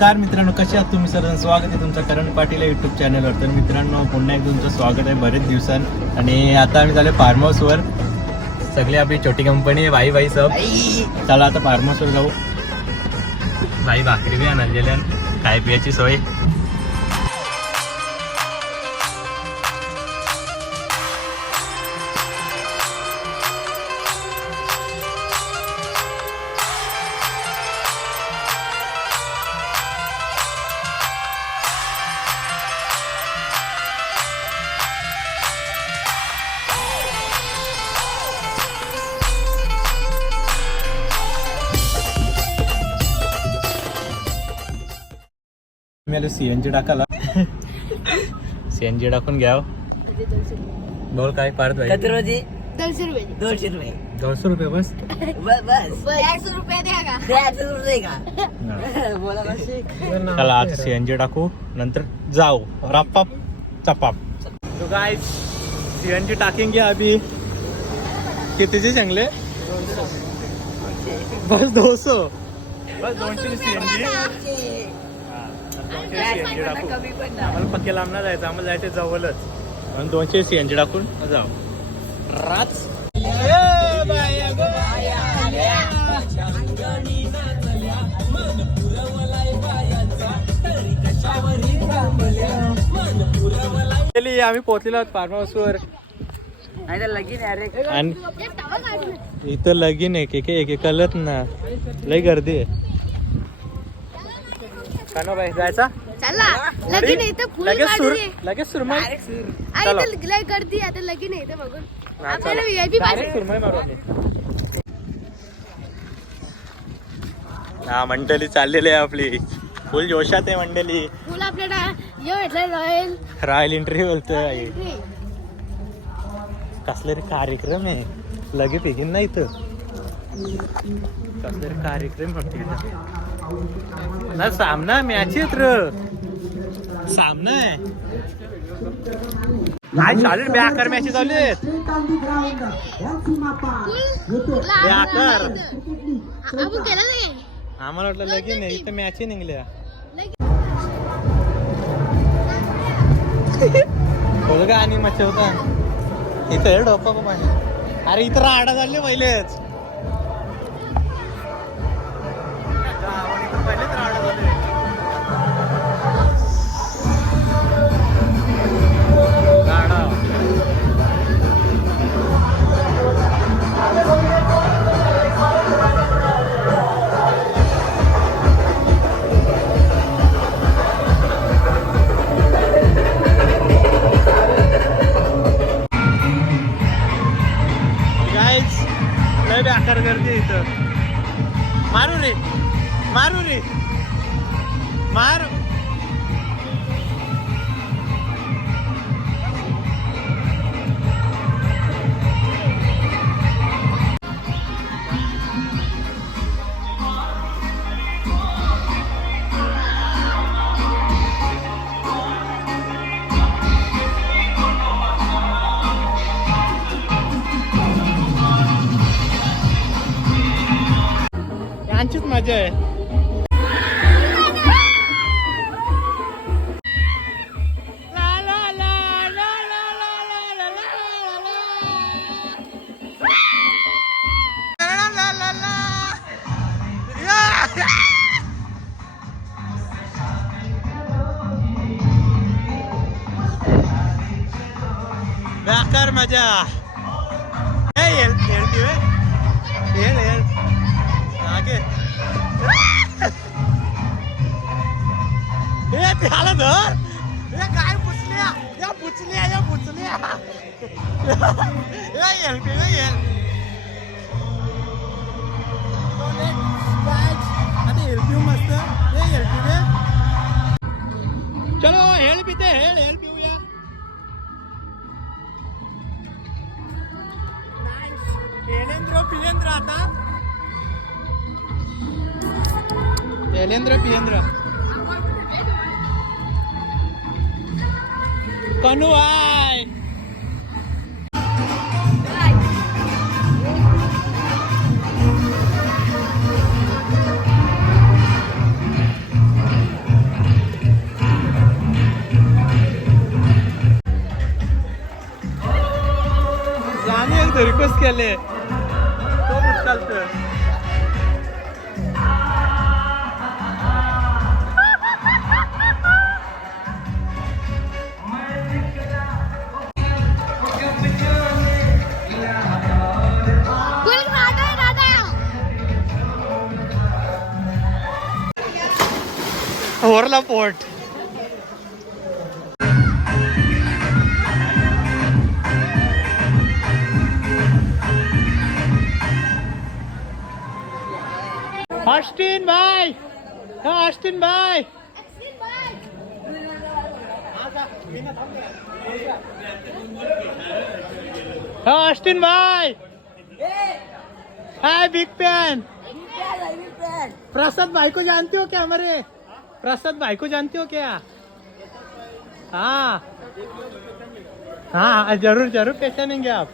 नमस्कार मित्रांनो, कसे आहात तुम्ही सर्व? स्वागत आहे तुमचं करण पाटील युट्यूब चॅनलवर. तर मित्रांनो, पुन्हा एकदा तुमचं स्वागत आहे बरेच दिवसांत. आणि आता आम्ही झाले फार्म हाऊसवर. सगळी आपली छोटी कंपनी आहे, भाई सब. चला आता फार्म हाऊसवर जाऊ. भाई भाकरी बी आणलेल्या, काय पियाची सोय. मी सीएनजी टाकाला. सीएनजी टाकून घ्याव. बोल काय पाडत भाई. 200 रुपये बस. चला आज सीएनजी टाकू, नंतर जाऊ रापाप चपाप. तो गाइस सीएनजी टाकेंगे अभी. कितीचे चांगले? बस 200. बस 200 सीएनजी. आम्हाला पक्के लांब ना जायचं, आम्हाला जायचं जवळच. म्हणून 200 सीएनजी टाकून जाऊ. राच आम्ही पोहोचलेलो आहोत फार्म हाऊसवर. आणि इथं लगीन आहे कळत ना, लय गर्दी आहे. कानो बाई जायचा? चला लगीन आहे तर फुल लगेच सुरमई. लय गर्दी आता लगीन आहे बघून आपल्याला व्हीआयपी पाहिजे. सुरमई मारू. हा मंडळी चाललेली आहे आपली, फुल जोशात आहे मंडळी. फुल आपल्याला रॉयल एंट्री बोलतोय. कसले रे कार्यक्रम आहे, लगे पेगीन नाही इथं. कसले रे कार्यक्रम फक्त ना. सामना मॅच येत र, सामना आहे. काय चालू बॅकर मॅच चालू आहेत. बॅकर आम्हाला वाटलं लगीन नाही, इथं मॅच निघल्या. बघ आणि मच्छा होता इथं डोपा पाणी. अरे इथं राडा झाले पहिलेच. बेकार गर्दी इथं. मारू रे मार. यांचीच मजा आहे. बेकार मजा. आगे आला धर. काय पुचल्या या पुचल्या मस्त. चलो हेळ पिते हेळ पिऊया. पियेंद्र आता पियेंद्र कनू आहे. गाणी एक रिक्वेस्ट केले तो चालतं. Orla port. ऑस्टिन भाई, ऑस्टिन भाई. ऑस्टिन भाई, हाय बिग फैन. प्रसाद भाई को जानते हो क्या? हमारे प्रसाद भाई को जानते हो क्या? हाँ हाँ, जरूर जरूर पहचानेंगे आप.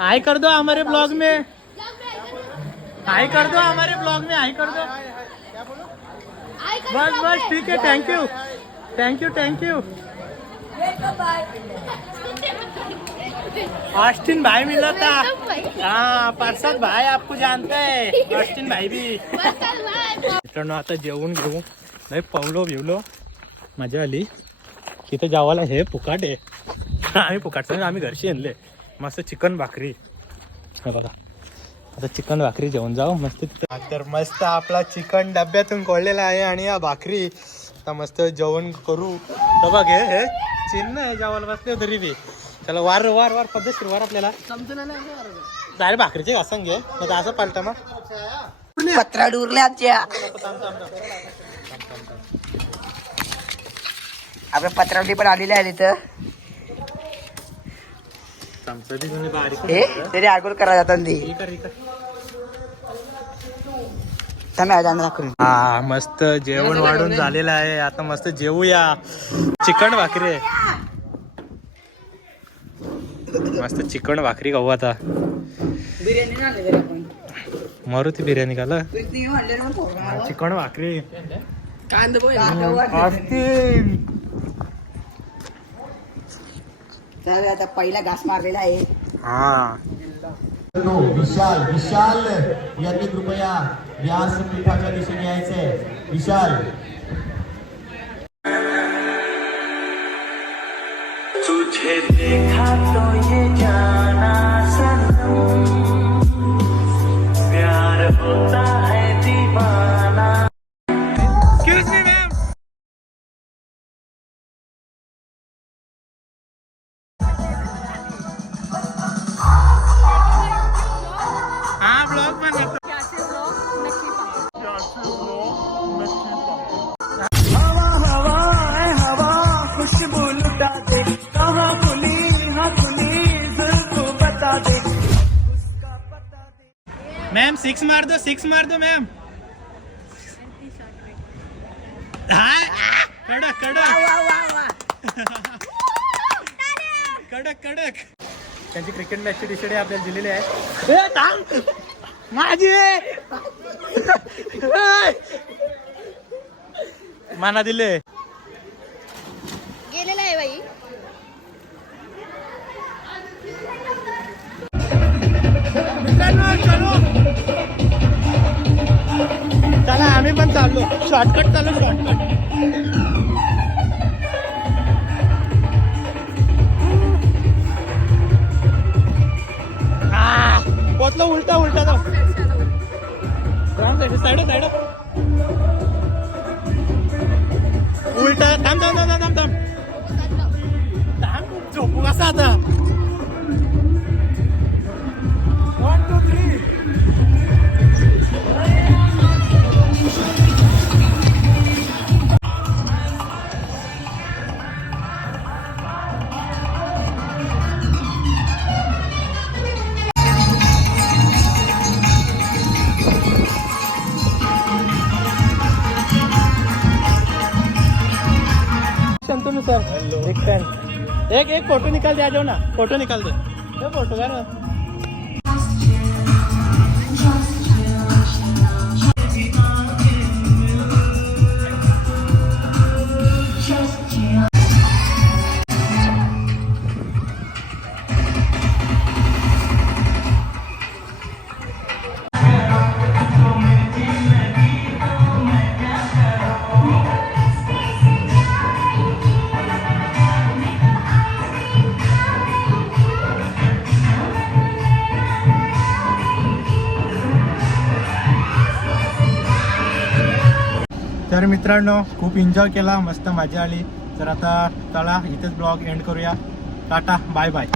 हाय कर दो हमारे ब्लॉग में, हाय कर दो हमारे ब्लॉग में, हाय कर दो. बस बस ठीक है. Thank you thank you thank you. Austin भाई मिला था. हाँ प्रसाद भाई आपको जानते हैं, ऑस्टिन भाई भी. मित्रांनो आता जेवून घेऊ. नाही पावलो बिवलो मजा आली. तिथे जावाला हे फुकाट आहे. आम्ही फुकाट आम्ही घरशी आणले. मस्त चिकन भाकरी. हे बघा आता चिकन भाकरी जेवण जाऊ मस्त. तर मस्त आपला चिकन डब्यातून कोळलेला आहे आणि या भाकरी आता मस्त जेवण करू. तर बघ हे चिन्ह आहे जेवायला बसले तरी बी. चला वार वार वार पद्धतशीर वार आपल्याला डायरेक्ट भाकरीचे घासून घे. मग असं पालटा मग पत्रा डुरल्या आमच्या. आपल्या पत्रावली पण आलेले आहे तिथं. हे तरी आगोल करा जातात हा मस्त जेवण वाढून झालेलं आहे. आता मस्त जेवूया. चिकन भाकरी आहे. मस्त चिकन भाकरी खाऊ आता. मारुती बिर्याणी खाला. चिकन भाकरी तर आता पहिला घास मारलेला आहे. हा विशाल विशाल यांनी कृपया व्यासपीठाच्या दिशेने यायचंय. विशाल तुझे देखा तो ये जाना सनम, प्यार होता है दीवाना. Excuse me ma'am. हा ब्लॉग पण येतो. हवा हवा है हवा खुशबू लुटा दे. कहाँ खुली हाँ खुली को बता दे. उसका पता दे. मैम 6 मार दो, 6 मार दो मैम. हाँ कडक कडक कडक कडक. त्यांची क्रिकेट मॅचची टी शर्ट आपल्याला दिलेली आहे. माझी माना दिले गेलेला आहे बाई. चला आम्ही पण चाललो. शॉर्टकट चालू. शॉर्टकट पोचलो. उलटा उलटा जाऊ. साईड साईड उलटा. थांब थांब थांब थांब थांब थांब. झोपू कसा आता. 1 2 3. संतनु सर एक फैन. एक फोटो निकाल दे. आ जाओ ना. फोटो निकाल दे. फोटो का ना. तर मित्रांनो खूप एन्जॉय केला, मस्त मजा आली. तर आता चला इथेच ब्लॉग एंड करूया. Tata bye bye.